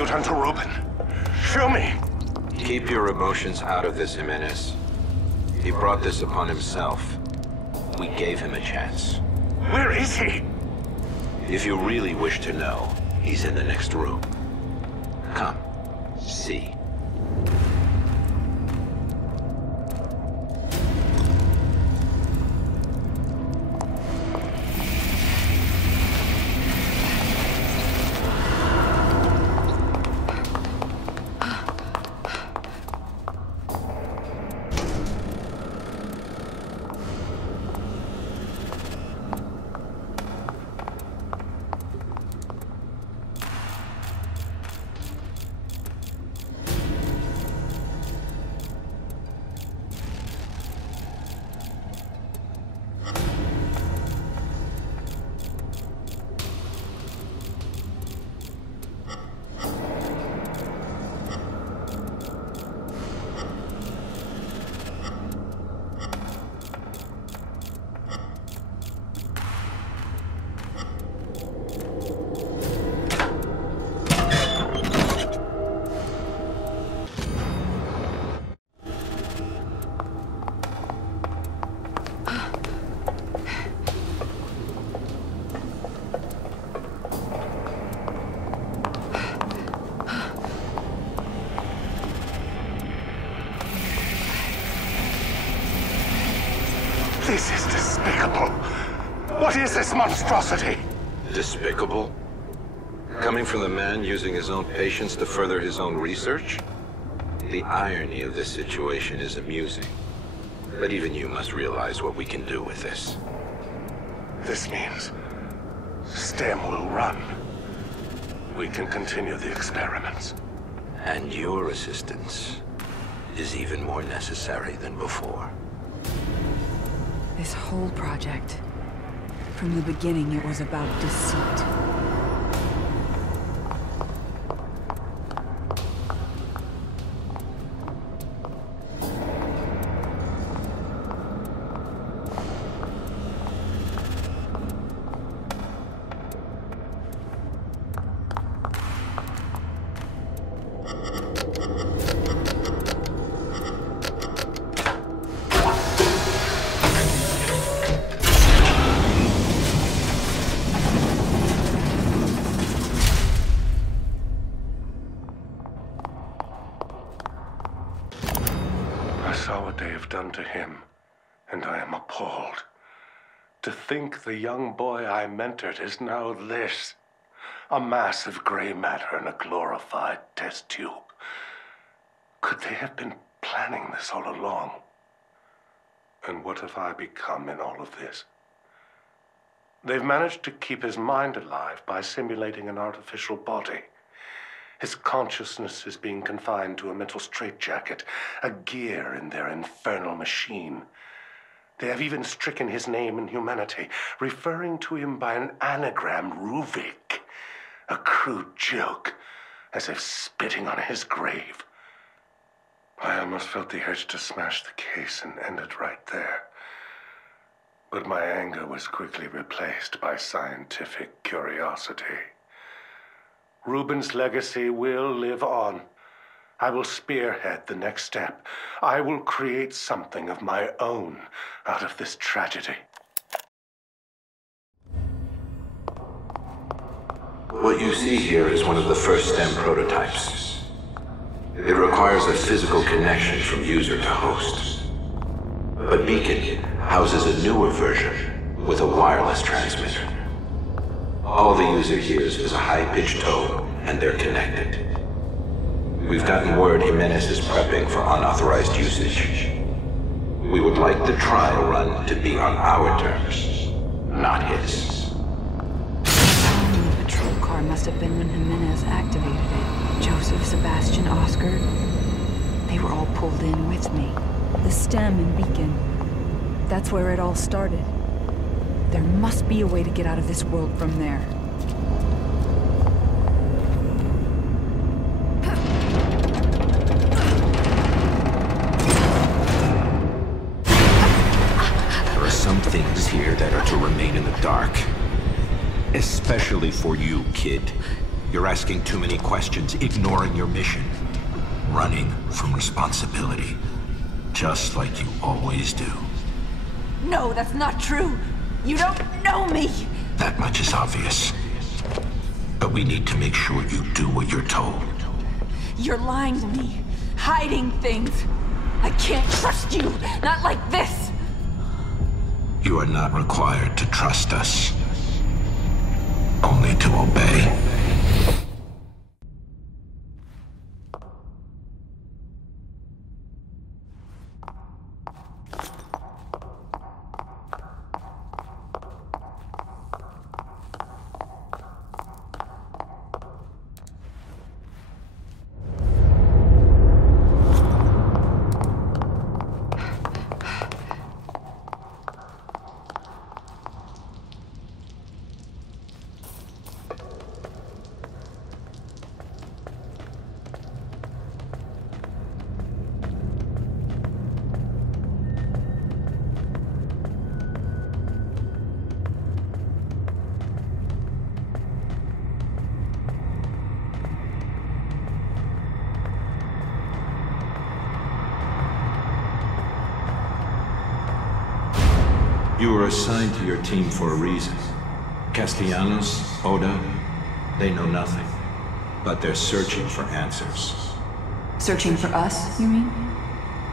you done to Ruben? Show me! Keep your emotions out of this, Jimenez. He brought this upon himself. We gave him a chance. Where is he? If you really wish to know, he's in the next room. Come, see. This is despicable. What is this monstrosity? Despicable? Coming from the man using his own patients to further his own research? The irony of this situation is amusing. But even you must realize what we can do with this. This means STEM will run. We can continue the experiments. And your assistance is even more necessary than before. This whole project, from the beginning, it was about deceit. I saw what they have done to him, and I am appalled. To think the young boy I mentored is now this. A mass of gray matter in a glorified test tube. Could they have been planning this all along? And what have I become in all of this? They've managed to keep his mind alive by simulating an artificial body. His consciousness is being confined to a mental straitjacket, a gear in their infernal machine. They have even stricken his name and humanity, referring to him by an anagram, Ruvik. A crude joke, as if spitting on his grave. I almost felt the urge to smash the case and end it right there. But my anger was quickly replaced by scientific curiosity. Ruben's legacy will live on. I will spearhead the next step. I will create something of my own out of this tragedy. What you see here is one of the first STEM prototypes. It requires a physical connection from user to host. But Beacon houses a newer version with a wireless transmitter. All the user hears is a high-pitched tone, and they're connected. We've gotten word Jimenez is prepping for unauthorized usage. We would like the trial run to be on our terms, not his. The patrol car must have been when Jimenez activated it. Joseph, Sebastian, Oscar, they were all pulled in with me. The STEM and Beacon, that's where it all started. There must be a way to get out of this world from there. There are some things here that are to remain in the dark. Especially for you, kid. You're asking too many questions, ignoring your mission. Running from responsibility. Just like you always do. No, that's not true. You don't know me. That much is obvious. But we need to make sure you do what you're told. You're lying to me. Hiding things. I can't trust you. Not like this. You are not required to trust us. Only to obey. You were assigned to your team for a reason. Castellanos, Oda, they know nothing. But they're searching for answers. Searching for us, you mean?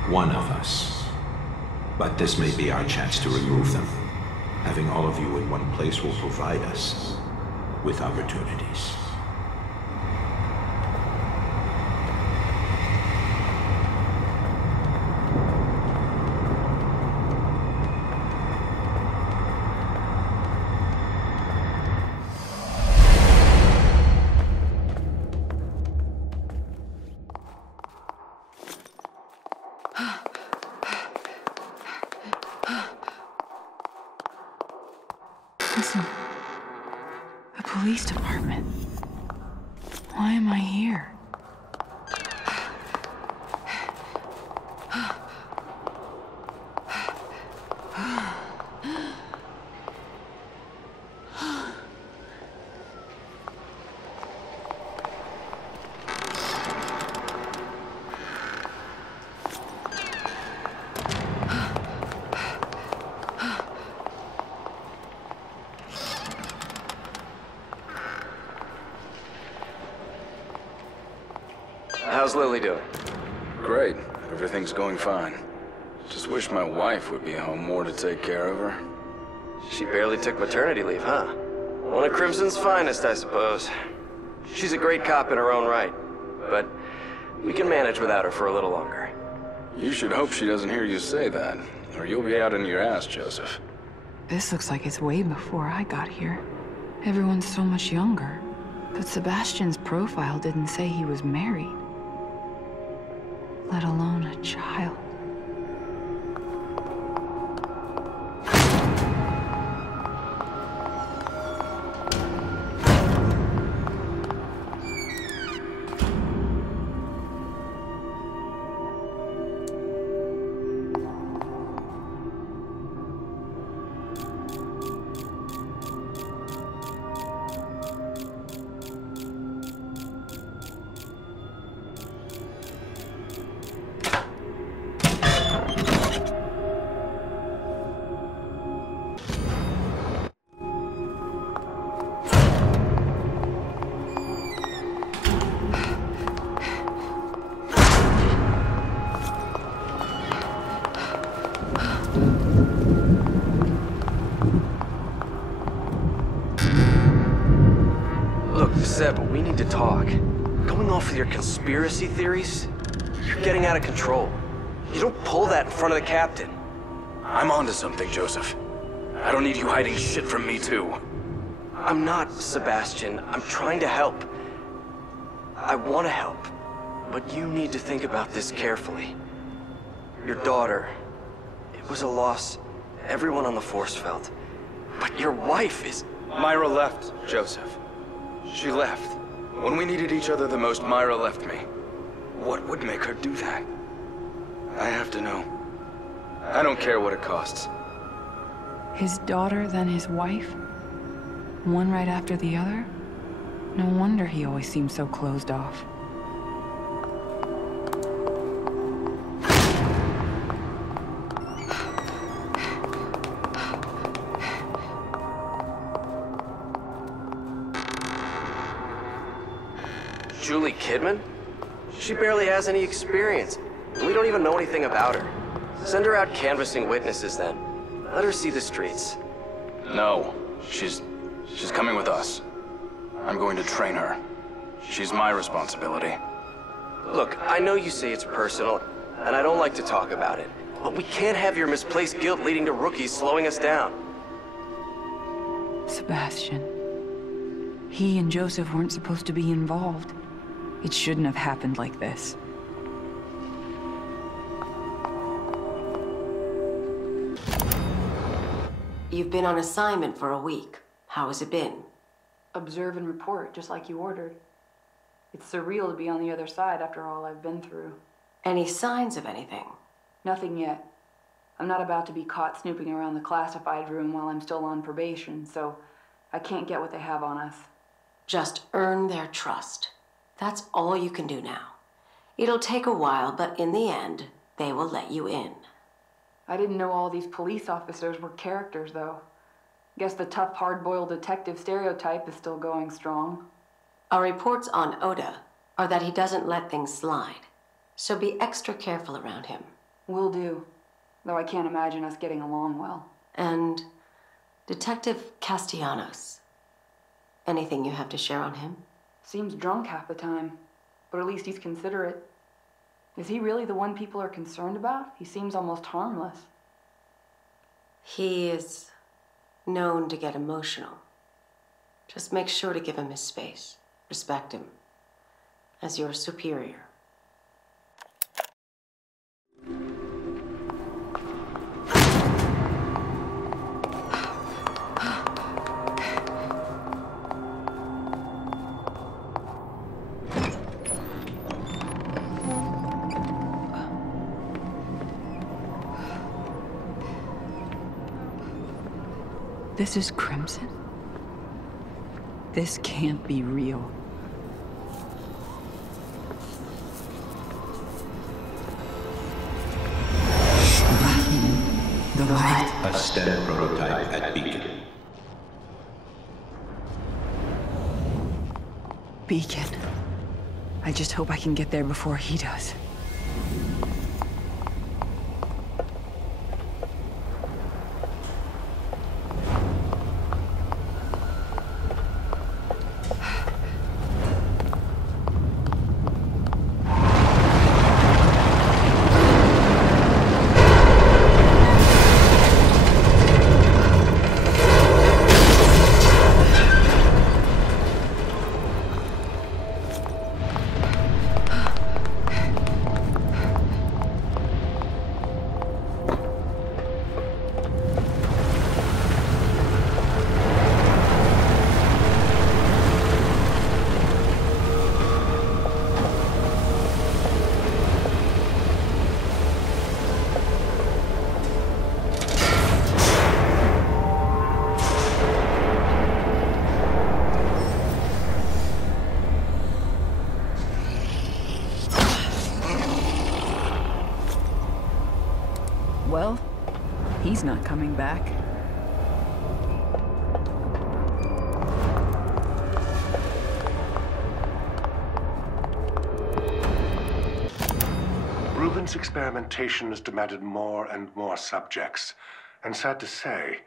One of us. But this may be our chance to remove them. Having all of you in one place will provide us with opportunities. Listen, the police department. Why am I here? How's Lily doing? Great. Everything's going fine. Just wish my wife would be home more to take care of her. She barely took maternity leave, huh? One of Crimson's finest, I suppose. She's a great cop in her own right, but we can manage without her for a little longer. You should hope she doesn't hear you say that, or you'll be out in your ass, Joseph. This looks like it's way before I got here. Everyone's so much younger. But Sebastian's profile didn't say he was married. Let alone a child. Seb, we need to talk. Going off with your conspiracy theories? You're getting out of control. You don't pull that in front of the captain. I'm onto something, Joseph. I don't need you hiding shit from me, too. I'm not, Sebastian. I'm trying to help. I want to help. But you need to think about this carefully. Your daughter, it was a loss everyone on the force felt. But your wife is... Myra left, Joseph. She left. When we needed each other the most, Myra left me. What would make her do that? I have to know. I don't care what it costs. His daughter, then his wife? One right after the other? No wonder he always seems so closed off. Julie Kidman? She barely has any experience. We don't even know anything about her. Send her out canvassing witnesses then. Let her see the streets. No, she's coming with us. I'm going to train her. She's my responsibility. Look, I know you say it's personal, and I don't like to talk about it, but we can't have your misplaced guilt leading to rookies slowing us down. Sebastian. He and Joseph weren't supposed to be involved. It shouldn't have happened like this. You've been on assignment for a week. How has it been? Observe and report, just like you ordered. It's surreal to be on the other side after all I've been through. Any signs of anything? Nothing yet. I'm not about to be caught snooping around the classified room while I'm still on probation, so I can't get what they have on us. Just earn their trust. That's all you can do now. It'll take a while, but in the end, they will let you in. I didn't know all these police officers were characters, though. Guess the tough, hard-boiled detective stereotype is still going strong. Our reports on Oda are that he doesn't let things slide. So be extra careful around him. Will do. Though I can't imagine us getting along well. And Detective Castellanos. Anything you have to share on him? Seems drunk half the time, but at least he's considerate. Is he really the one people are concerned about? He seems almost harmless. He is known to get emotional. Just make sure to give him his space. Respect him as your superior. This is Crimson? This can't be real. The light. A STEM prototype at Beacon. Beacon. I just hope I can get there before he does. Well, he's not coming back. Rubin's experimentation has demanded more and more subjects, and sad to say,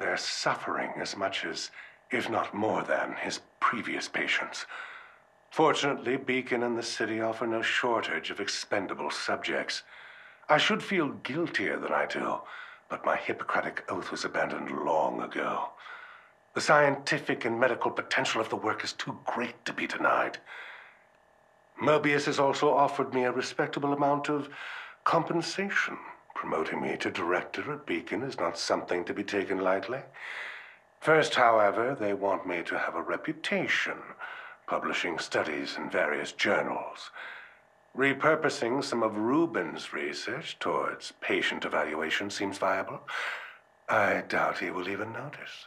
they're suffering as much as, if not more than, his previous patients. Fortunately, Beacon and the city offer no shortage of expendable subjects. I should feel guiltier than I do, but my Hippocratic oath was abandoned long ago. The scientific and medical potential of the work is too great to be denied. Mobius has also offered me a respectable amount of compensation. Promoting me to director at Beacon is not something to be taken lightly. First, however, they want me to have a reputation, publishing studies in various journals. Repurposing some of Rubin's research towards patient evaluation seems viable. I doubt he will even notice.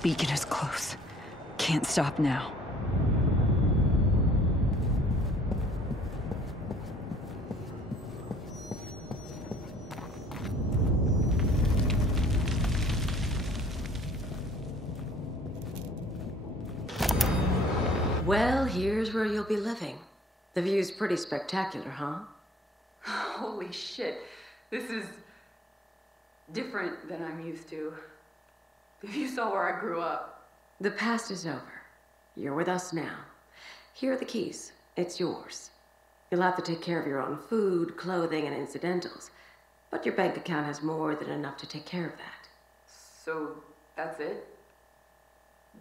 Beacon is close. Can't stop now. Well, here's where you'll be living. The view's pretty spectacular, huh? Holy shit. This is different than I'm used to. If you saw where I grew up. The past is over. You're with us now. Here are the keys. It's yours. You'll have to take care of your own food, clothing, and incidentals. But your bank account has more than enough to take care of that. So, that's it?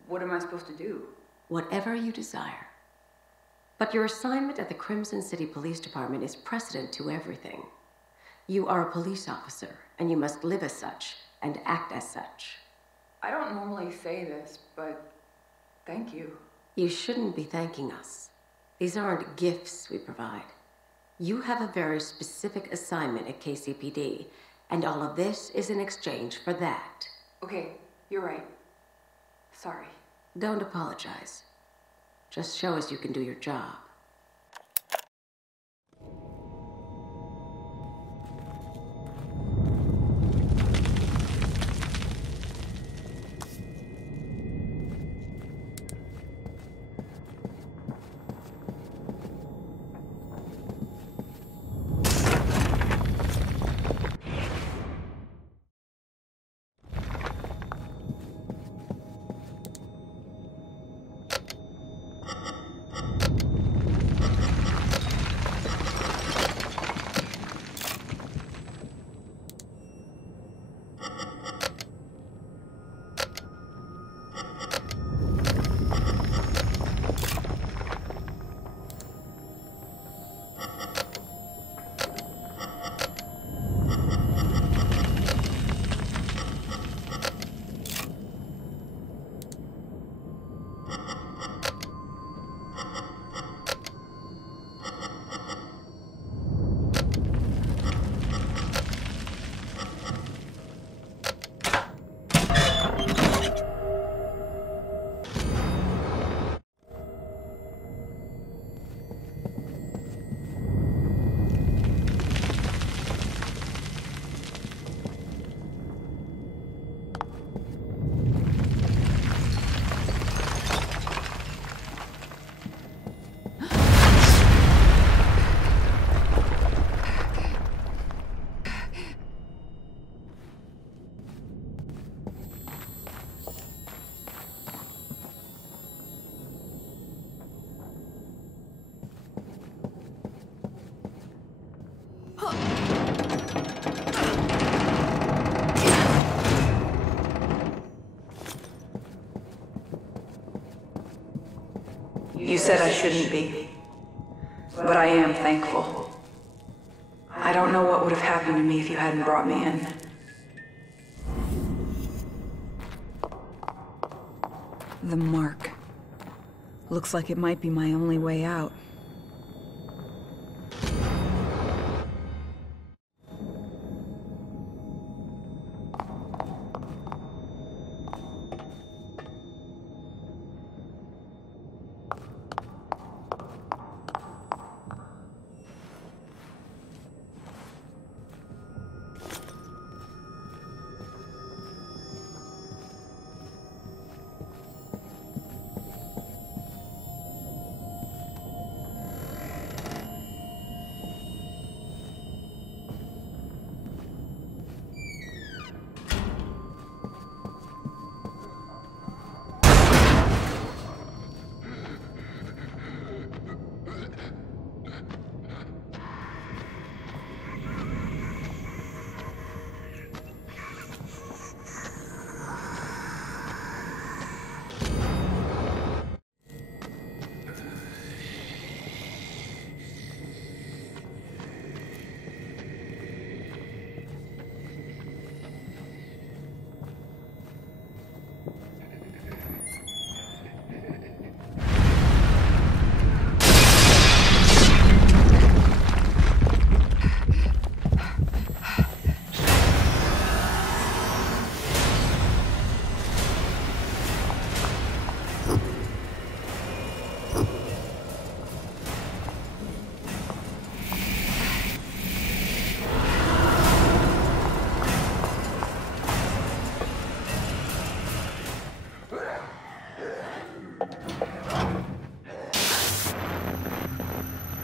What am I supposed to do? Whatever you desire. But your assignment at the Crimson City Police Department is precedent to everything. You are a police officer, and you must live as such, and act as such. I don't normally say this, but thank you. You shouldn't be thanking us. These aren't gifts we provide. You have a very specific assignment at KCPD, and all of this is in exchange for that. Okay, you're right. Sorry. Don't apologize. Just show us you can do your job. You said I shouldn't be, but I am thankful. I don't know what would have happened to me if you hadn't brought me in. The mark. Looks like it might be my only way out.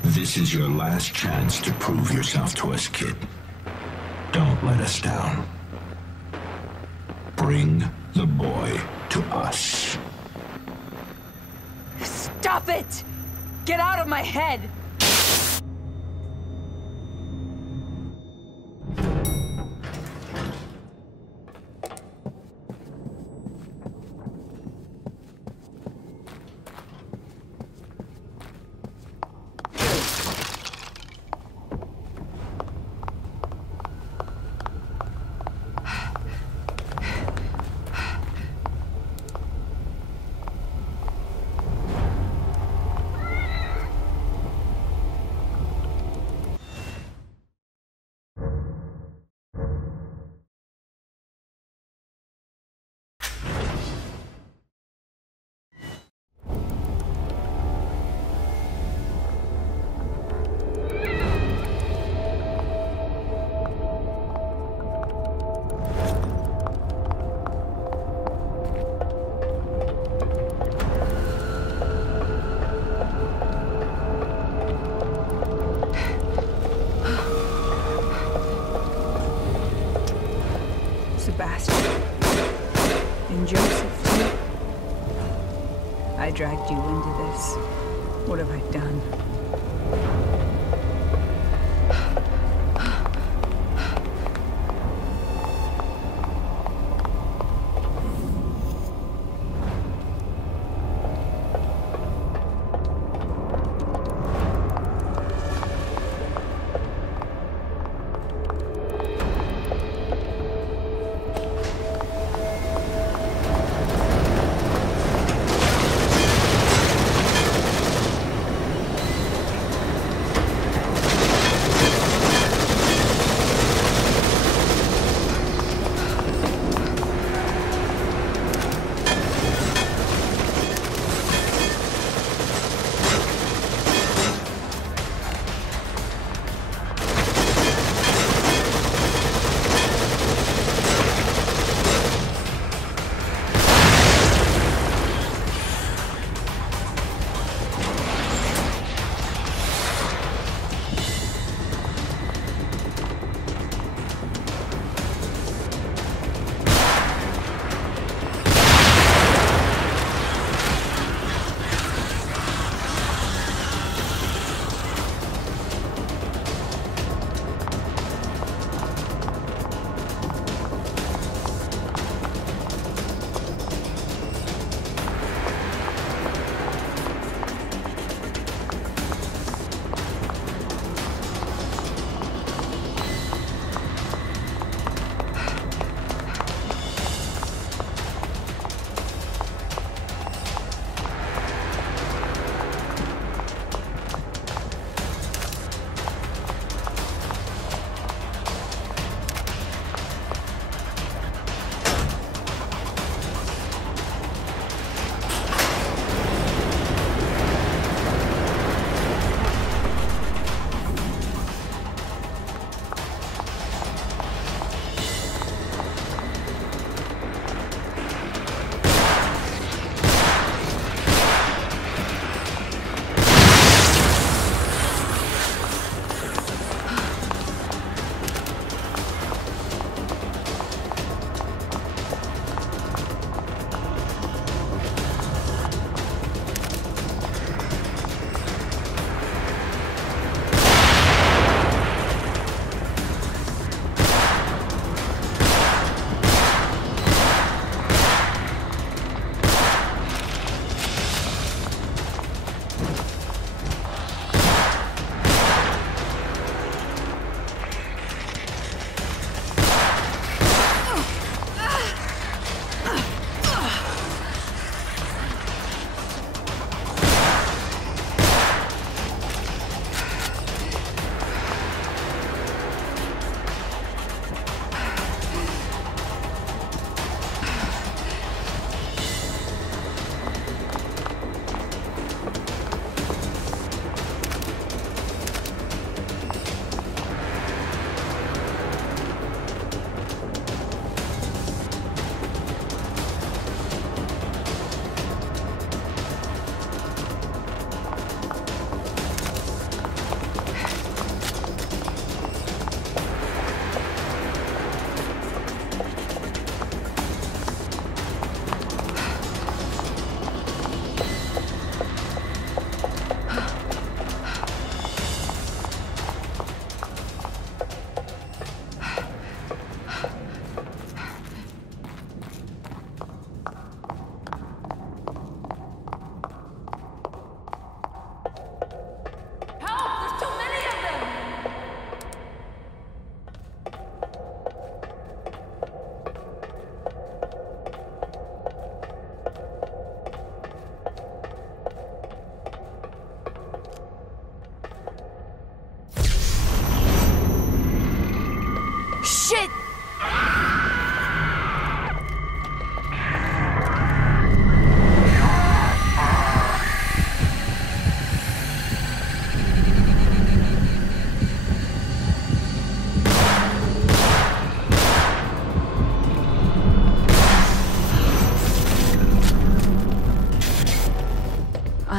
This is your last chance to prove yourself to us, kid. Don't let us down. Bring the boy to us. Stop it! Get out of my head! Sebastian. And Joseph, too. I dragged you into this. What have I done?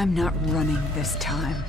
I'm not running this time.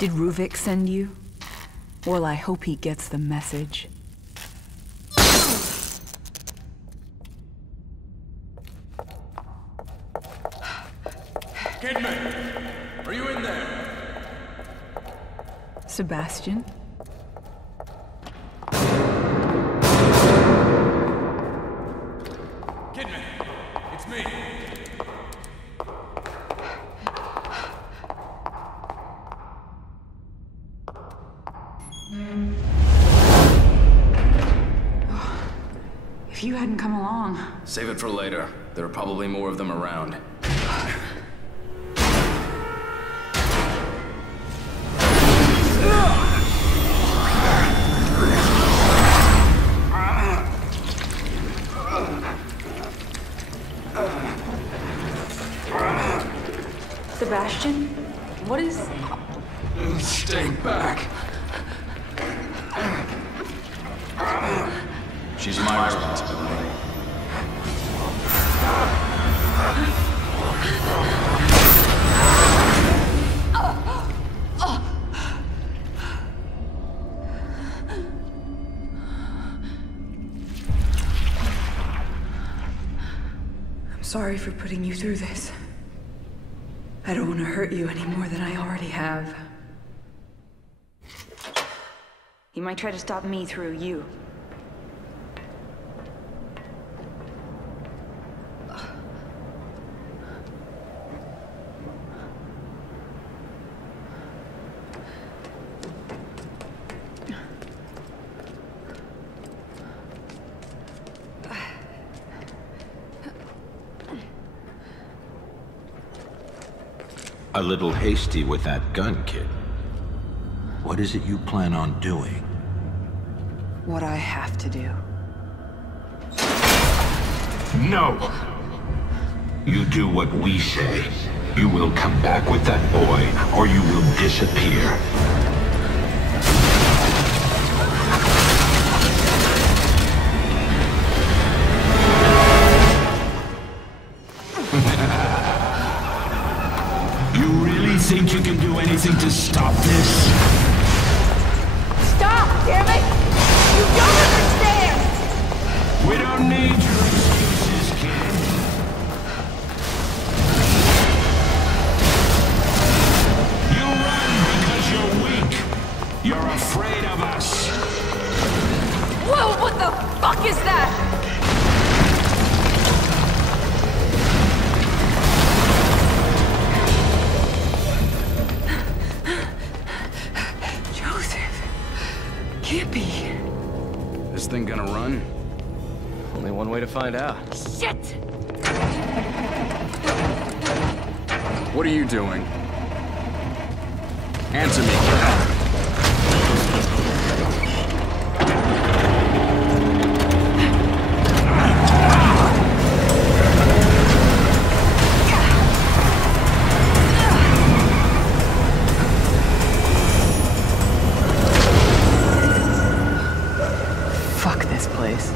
Did Ruvik send you? Well, I hope he gets the message. Kidman! Are you in there? Sebastian? Kidman! It's me! If you hadn't come along... Save it for later. There are probably more of them around. Sebastian? What is... Stay back. She's my responsibility. I'm sorry for putting you through this. I don't want to hurt you any more than I already have. You might try to stop me through you. A little hasty with that gun, kid. What is it you plan on doing? What I have to do. No! You do what we say. You will come back with that boy, or you will disappear. You really think you can do anything to stop this? Stop, damn it! You don't understand! We don't need your excuses, kid. You run because you're weak. You're afraid of us. Whoa, what the fuck is that? Can't be. This thing gonna run? Only one way to find out. Shit! What are you doing? Answer me. Fuck this place.